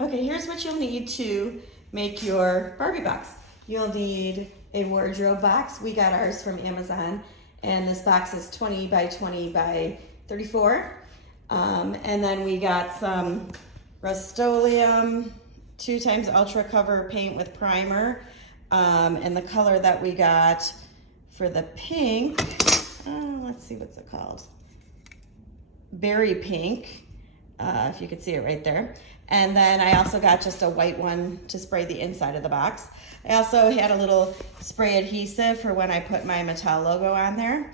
Okay, here's what you'll need to make your Barbie box. You'll need a wardrobe box. We got ours from Amazon, and this box is 20 by 20 by 34. And then we got some Rust-Oleum 2x Ultra Cover paint with primer. And the color that we got for the pink, let's see, what's it called? Berry pink, if you could see it right there. And then I also got just a white one to spray the inside of the box. I also had a little spray adhesive for when I put my Mattel logo on there.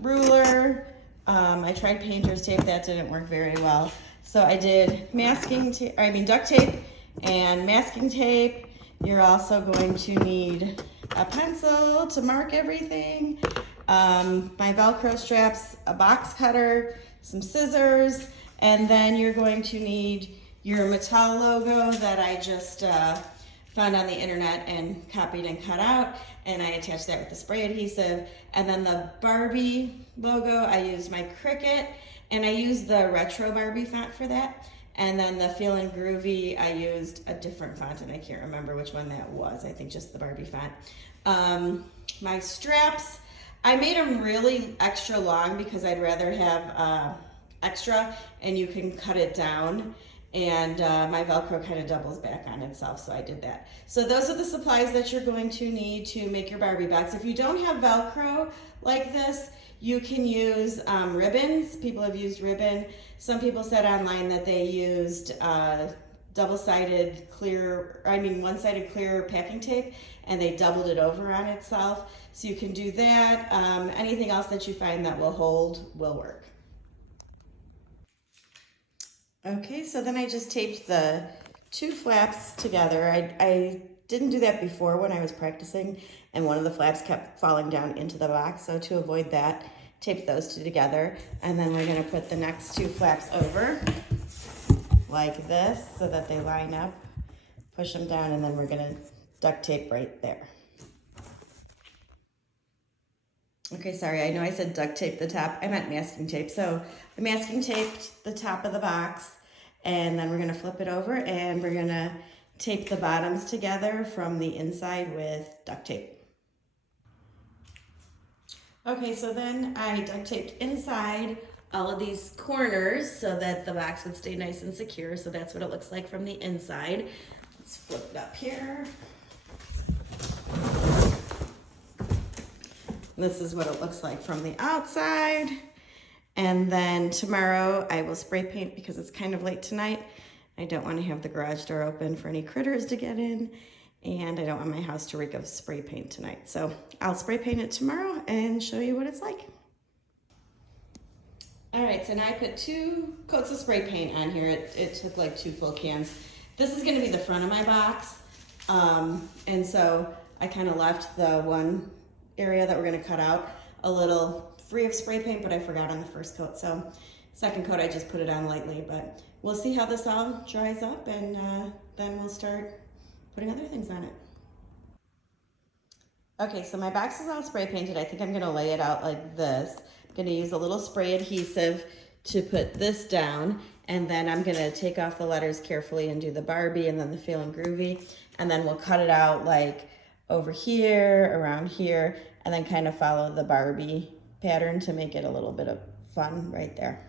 Ruler, I tried painter's tape, that didn't work very well. So I did duct tape and masking tape. You're also going to need a pencil to mark everything, my Velcro straps, a box cutter, some scissors, and then you're going to need your Mattel logo that I just found on the internet and copied and cut out, and I attached that with the spray adhesive. And then the Barbie logo, I used my Cricut, and I used the retro Barbie font for that. And then the Feelin' Groovy, I used a different font, and I can't remember which one that was. I think just the Barbie font. My straps, I made them really extra long because I'd rather have extra, and you can cut it down. And my Velcro kind of doubles back on itself, so I did that. So those are the supplies that you're going to need to make your Barbie box. If you don't have Velcro like this, you can use ribbons. People have used ribbon. Some people said online that they used one-sided clear packing tape, and they doubled it over on itself. So you can do that. Anything else that you find that will hold will work. Okay, so then I just taped the two flaps together. I didn't do that before when I was practicing, and one of the flaps kept falling down into the box. So to avoid that, taped those two together. And then we're gonna put the next two flaps over like this so that they line up, push them down, and then we're gonna duct tape right there. Okay, sorry, I know I said duct tape the top. I meant masking tape. So I masking taped the top of the box, and then we're gonna flip it over and we're gonna tape the bottoms together from the inside with duct tape. Okay, so then I duct taped inside all of these corners so that the box would stay nice and secure. So that's what it looks like from the inside. Let's flip it up here. This is what it looks like from the outside. And then tomorrow I will spray paint because it's kind of late tonight. I don't want to have the garage door open for any critters to get in, and I don't want my house to reek of spray paint tonight. So I'll spray paint it tomorrow and show you what it's like. All right, so now I put 2 coats of spray paint on here. It took like 2 full cans. This is gonna be the front of my box. And so I kind of left the one area that we're gonna cut out a little free of spray paint, but I forgot on the first coat. So second coat, I just put it on lightly, but we'll see how this all dries up, and then we'll start putting other things on it. Okay, so my box is all spray painted. I think I'm gonna lay it out like this. I'm gonna use a little spray adhesive to put this down, and then I'm gonna take off the letters carefully and do the Barbie and then the Feelin' Groovy, and then we'll cut it out like over here, around here, and then kind of follow the Barbie pattern to make it a little bit of fun right there.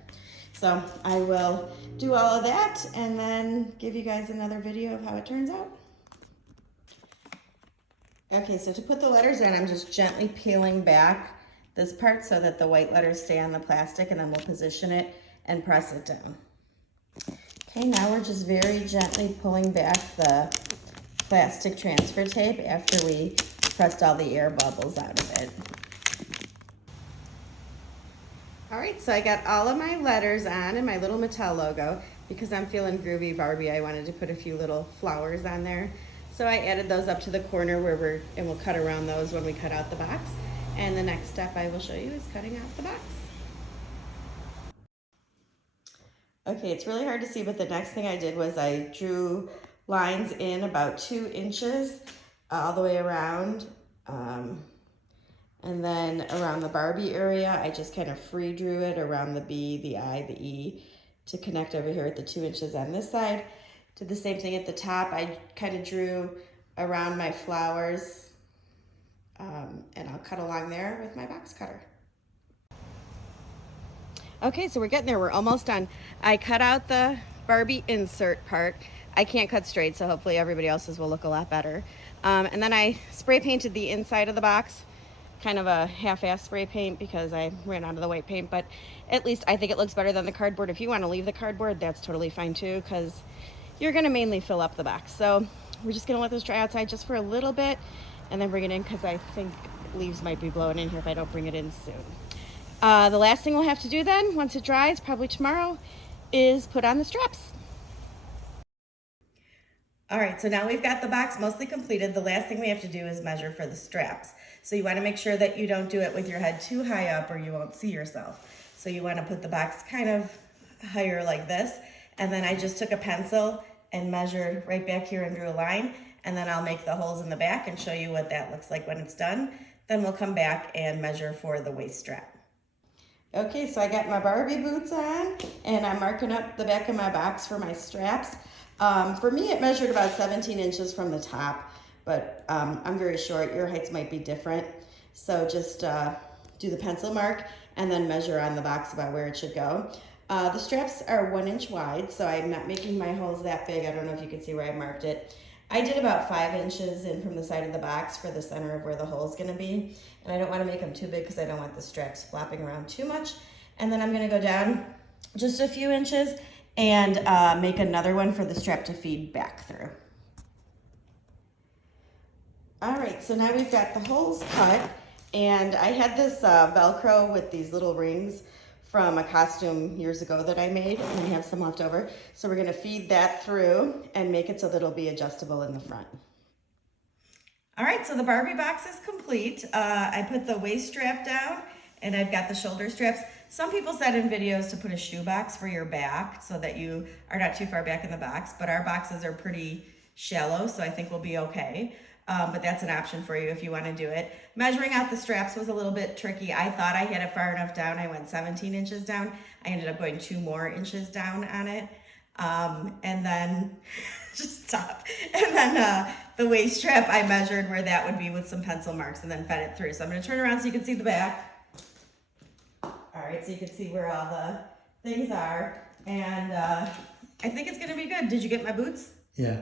So I will do all of that and then give you guys another video of how it turns out. Okay, so to put the letters in, I'm just gently peeling back this part so that the white letters stay on the plastic, and then we'll position it and press it down. Okay, now we're just very gently pulling back the plastic transfer tape after we pressed all the air bubbles out of it. All right, so I got all of my letters on and my little Mattel logo. Because I'm feeling groovy Barbie, I wanted to put a few little flowers on there. So I added those up to the corner and we'll cut around those when we cut out the box. And the next step I will show you is cutting out the box. Okay, it's really hard to see, but the next thing I did was I drew lines in about 2 inches all the way around. And then around the Barbie area, I just kind of free drew it around the B, the I, the E to connect over here at the 2 inches on this side. Did the same thing at the top. I kind of drew around my flowers, and I'll cut along there with my box cutter. Okay, so we're getting there. We're almost done. I cut out the Barbie insert part. I can't cut straight, so hopefully everybody else's will look a lot better. And then I spray painted the inside of the box, kind of a half-ass spray paint because I ran out of the white paint, but at least I think it looks better than the cardboard. If you want to leave the cardboard, that's totally fine too, because you're going to mainly fill up the box. So we're just going to let this dry outside just for a little bit and then bring it in, because I think leaves might be blowing in here if I don't bring it in soon. The last thing we'll have to do then, once it dries, probably tomorrow, is put on the straps. All right, so now we've got the box mostly completed. The last thing we have to do is measure for the straps. So you want to make sure that you don't do it with your head too high up or you won't see yourself. So you want to put the box kind of higher like this. And then I just took a pencil and measured right back here and drew a line. And then I'll make the holes in the back and show you what that looks like when it's done. Then we'll come back and measure for the waist strap. Okay, so I got my Barbie boots on and I'm marking up the back of my box for my straps. For me, it measured about 17 inches from the top, but I'm very short. Your heights might be different. So just do the pencil mark and then measure on the box about where it should go. The straps are 1 inch wide, so I'm not making my holes that big. I don't know if you can see where I marked it. I did about 5 inches in from the side of the box for the center of where the hole is going to be. And I don't want to make them too big because I don't want the straps flopping around too much. And then I'm going to go down just a few inches and make another one for the strap to feed back through. All right, so now we've got the holes cut. And I had this Velcro with these little rings from a costume years ago that I made, and I have some left over. So we're gonna feed that through and make it so that it'll be adjustable in the front. All right, so the Barbie box is complete. I put the waist strap down and I've got the shoulder straps. Some people said in videos to put a shoe box for your back so that you are not too far back in the box, but our boxes are pretty shallow, so I think we'll be okay. But that's an option for you if you want to do it. Measuring out the straps was a little bit tricky. I thought I had it far enough down. I went 17 inches down. I ended up going 2 more inches down on it. And then, just stop. And then the waist strap, I measured where that would be with some pencil marks and then fed it through. So I'm going to turn around so you can see the back. All right, so you can see where all the things are. And I think it's going to be good. Did you get my boots? Yeah.